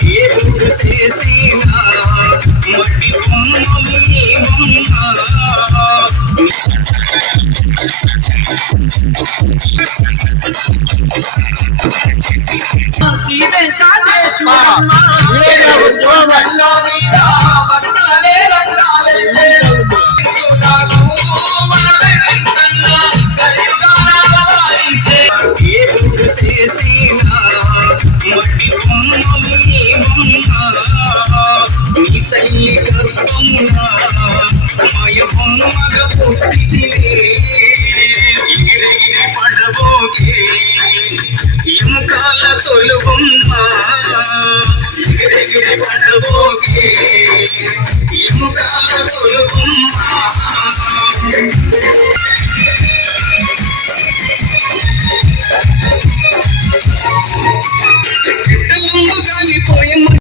దేవుడు చేసిన మట్టి బొమ్మలు నీవమ్మా దేవుడు చేసిన మట్టి బొమ్మలు నీవమ్మా నీ తల్లి గర్భమున మాయ బొమ్మగా పుట్టితివే ఎగిరెగిరి పడబోకే ఎముకాల తొలుబొమ్మ ఎగిరెగిరి పడబోకే ఎముకాల తొలుబొమ్మ